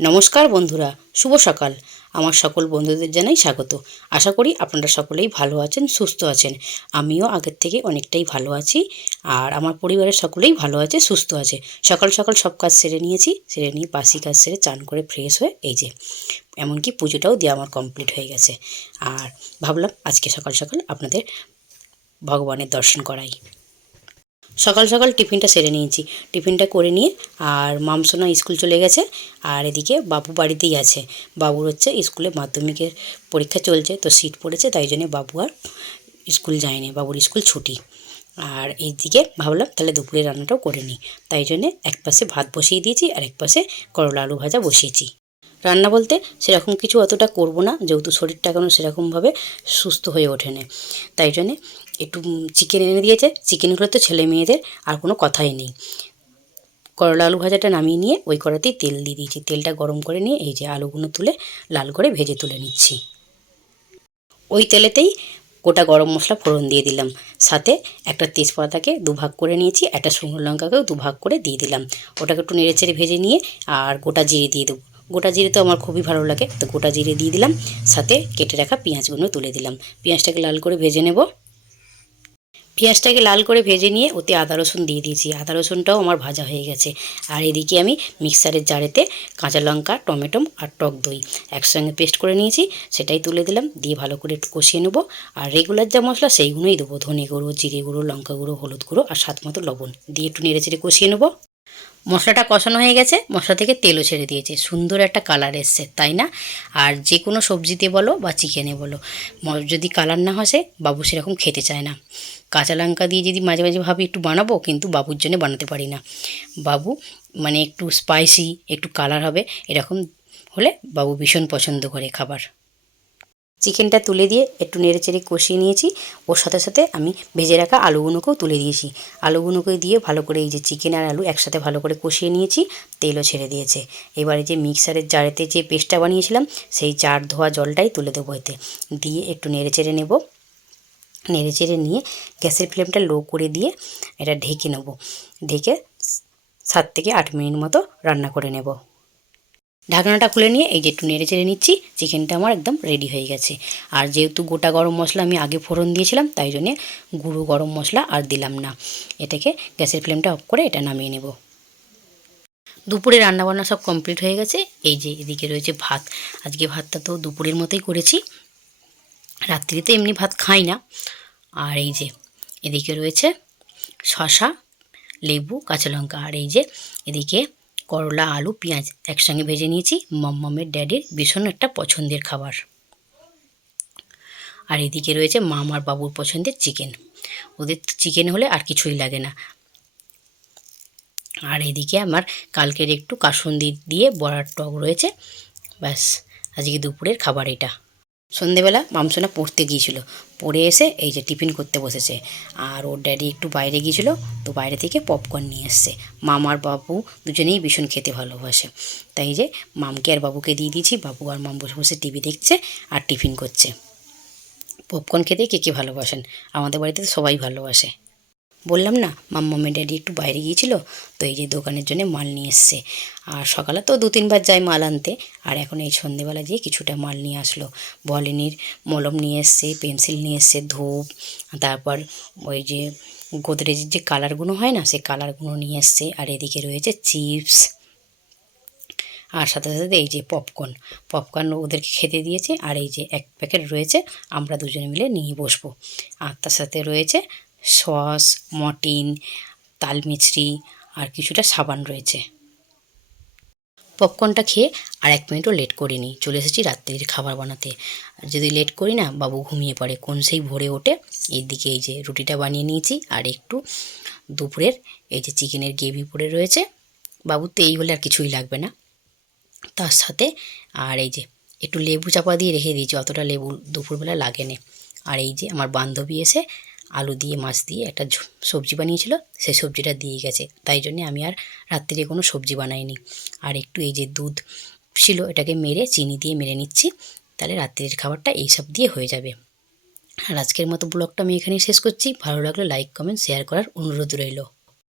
নমস্কার বন্ধুরা, শুভ সকাল। আমার সকল বন্ধুদের জানাই স্বাগত। আশা করি আপনারা সকলেই ভালো আছেন, সুস্থ আছেন। আমিও আগের থেকে অনেকটাই ভালো আছি আর আমার পরিবারের সকলেই ভালো আছে, সুস্থ আছে। সকাল সকাল সব কাজ সেরে নিয়েছি, সেরে নিয়ে বাসি কাজ সেরে চান করে ফ্রেশ হয়ে এই যে, এমনকি পুজোটাও দেওয়া আমার কমপ্লিট হয়ে গেছে। আর ভাবলাম আজকে সকাল সকাল আপনাদের ভগবানের দর্শন করাই। সকাল সকাল টিফিনটা সেরে নিয়েছি। টিফিনটা করে নিয়ে আর মামসোনা স্কুল চলে গেছে আর এদিকে বাবু বাড়িতেই আছে। বাবুর হচ্ছে স্কুলে মাধ্যমিকের পরীক্ষা চলছে, তো সিট পড়েছে, তাই জন্যে বাবু আর স্কুল যায়নি। বাবুর স্কুল ছুটি। আর এইদিকে ভাবলাম তাহলে দুপুরে রান্নাটাও করে নিই। তাই জন্যে এক পাশে ভাত বসিয়ে দিয়েছি আর এক পাশে করলা আলু ভাজা বসিয়েছি। রান্না বলতে সেরকম কিছু অতটা করব না, যেহেতু শরীরটা এখনও সেরকমভাবে সুস্থ হয়ে ওঠেনি। তাই জন্যে একটু চিকেন এনে দিয়েছে। চিকেনগুলো তো ছেলে মেয়েদের, আর কোনো কথাই নেই। করলা আলু ভাজাটা নামিয়ে নিয়ে ওই কড়াতেই তেল দিয়ে দিয়েছি। তেলটা গরম করে নিয়ে এই যে আলুগুলো তুলে লাল করে ভেজে তুলে নিচ্ছি। ওই তেলেতেই গোটা গরম মশলা ফোড়ন দিয়ে দিলাম। সাথে একটা তেজপাতাকে দুভাগ করে নিয়েছি, একটা শুকনো লঙ্কাকেও দুভাগ করে দিয়ে দিলাম। ওটাকে একটু নেড়ে চেড়ে ভেজে নিয়ে আর গোটা জিরে দিয়ে দেবো। গোটা জিরে তো আমার খুবই ভালো লাগে। তো গোটা জিরে দিয়ে দিলাম, সাথে কেটে রাখা পেঁয়াজগুলো তুলে দিলাম। পেঁয়াজটাকে লাল করে ভেজে নেব। পেঁয়াজটাকে লাল করে ভেজে নিয়ে ওতে আদা রসুন দিয়ে দিয়েছি। আদা রসুনটাও আমার ভাজা হয়ে গেছে। আর এদিকে আমি মিক্সারের জারেতে কাঁচা লঙ্কা, টমেটো আর টক দই একসঙ্গে পেস্ট করে নিয়েছি। সেটাই তুলে দিলাম, দিয়ে ভালো করে একটু কষিয়ে নেব। আর রেগুলার যা মশলা সেইগুলোই দেবো। ধনে গুঁড়ো, জিরে গুঁড়ো, লঙ্কা গুঁড়ো, হলুদ গুঁড়ো আর স্বাদ মতো লবণ। দিয়ে একটু নেড়ে চেড়ে কষিয়ে নেব। মশলাটা কষানো হয়ে গেছে, মশলা থেকে তেলও ছেড়ে দিয়েছে। সুন্দর একটা কালার এসছে, তাই না? আর যে কোনো সবজিতে বলো বা চিকেনে বলো যদি কালার না আসে, বাবু সেরকম খেতে চায় না। কাঁচা লঙ্কা দিয়ে যদি মাঝে মাঝে ভাবি একটু বানাবো, কিন্তু বাবুর জন্য বানাতে পারি না। বাবু মানে একটু স্পাইসি একটু কালার হবে, এরকম হলে বাবু ভীষণ পছন্দ করে খাবার। চিকেনটা তুলে দিয়ে একটু নেড়ে চেড়ে কষিয়ে নিয়েছি। ওর সাথে সাথে আমি ভেজে রাখা আলুগুলোকেও তুলে দিয়েছি। আলুগুলোকে দিয়ে ভালো করে এই যে চিকেন আর আলু একসাথে ভালো করে কষিয়ে নিয়েছি, তেলও ছেড়ে দিয়েছে। এবারে যে মিক্সারের জারেতে যে পেস্টটা বানিয়েছিলাম, সেই চার ধোয়া জলটাই তুলে দেবো এতে। দিয়ে একটু নেড়ে চেড়ে নেব। নেড়ে চেড়ে নিয়ে গ্যাসের ফ্লেমটা লো করে দিয়ে এটা ঢেকে নেব। ঢেকে সাত থেকে আট মিনিট মতো রান্না করে নেব। ঢাকনাটা খুলে নিয়ে এই যে একটু নেড়ে চেড়ে নিচ্ছি, চিকেনটা আমার একদম রেডি হয়ে গেছে। আর যেহেতু গোটা গরম মশলা আমি আগে ফোড়ন দিয়েছিলাম, তাই জন্যে গুঁড়ো গরম মশলা আর দিলাম না। এটাকে গ্যাসের ফ্লেমটা অফ করে এটা নামিয়ে নেব। দুপুরে রান্নাবান্না সব কমপ্লিট হয়ে গেছে। এই যে এদিকে রয়েছে ভাত। আজকে ভাতটা তো দুপুরের মতোই করেছি। রাত্রিতে এমনি ভাত খাই না। আর এই যে এদিকে রয়েছে শশা লেবু, কাঁচা লঙ্কা। আর এই যে এদিকে করলা, আলু, পেঁয়াজ একসঙ্গে ভেজে নিয়েছি। মম্মমের ড্যাডির ভীষণ একটা পছন্দের খাবার। আর এদিকে রয়েছে মাম আর বাবুর পছন্দের চিকেন। ওদের চিকেন হলে আর কিছুই লাগে না। আর এদিকে আমার কালকের একটু কাসুন্দি দিয়ে বড়ার টক রয়েছে। ব্যাস, আজকে দুপুরের খাবার এটা। সন্ধেবেলা মামসোনা পড়তে গিয়েছিল। পড়ে এসে এই যে টিফিন করতে বসেছে। আর ওর ড্যাডি একটু বাইরে গিয়েছিল, তো বাইরে থেকে পপকর্ন নিয়ে এসছে। মামার বাবু দুজনেই ভীষণ খেতে ভালোবাসে। তাই যে মামকে আর বাবুকে দিয়ে দিয়েছি, বাবু আর মাম বসে বসে টিভি দেখছে আর টিফিন করছে। পপকর্ন খেতে কে কে ভালোবাসেন? আমাদের বাড়িতে সবাই ভালোবাসে। বললাম না, মাম্মামের ড্যাডি একটু বাইরে গিয়েছিল, তো এই যে দোকানের জন্য মাল নিয়ে এসছে। আর সকালে তো দু তিনবার যায় মাল আনতে, আর এখন এই সন্ধেবেলা গিয়ে কিছুটা মাল নিয়ে আসলো। বলিনির মলম নিয়ে এসছে, পেন্সিল নিয়ে এসছে, ধূপ, তারপর ওই যে গোদরেজের যে কালারগুলো হয় না সেই কালারগুলো নিয়ে এসছে, আর এদিকে রয়েছে চিপস। আর সাথে সাথে এই যে পপকর্ন পপকর্ন ওদেরকে খেতে দিয়েছে, আর এই যে এক প্যাকেট রয়েছে, আমরা দুজনে মিলে নিয়ে বসবো। আর তার সাথে রয়েছে সস, মটিন তালমিছরি আর কিছুটা সাবান রয়েছে। পপকর্নটা খেয়ে আর এক মিনিটও লেট করিনি। চলে এসেছি রাত্রির খাবার বানাতে। যদি লেট করি না, বাবু ঘুমিয়ে পড়ে। কোন সেই ভোরে ওঠে, এইদিকে এই যে রুটিটা বানিয়ে নিয়েছি। আর একটু দুপুরের এই যে চিকেনের গ্রেভি পড়ে রয়েছে। বাবুর তো এই হলে আর কিছুই লাগবে না। তার সাথে আর এই যে একটু লেবু চাপা দিয়ে রেখে দিয়েছি। অতটা লেবু দুপুরবেলা লাগেনি। আর এই যে আমার বান্ধবী এসে আলু দিয়ে, মাছ দিয়ে একটা সবজি বানিয়েছিল সেই সবজিটা দিয়ে গেছে। তাই জন্যে আমি আর রাত্রিরে কোনো সবজি বানাইনি। আর একটু এই যে দুধ ছিল, এটাকে মেরে চিনি দিয়ে মেরে নিচ্ছি, তাহলে রাত্রির খাবারটা এইসব দিয়ে হয়ে যাবে। আর আজকের মতো ব্লগটা আমি এখানেই শেষ করছি। ভালো লাগলে লাইক, কমেন্ট, শেয়ার করার অনুরোধ রইল।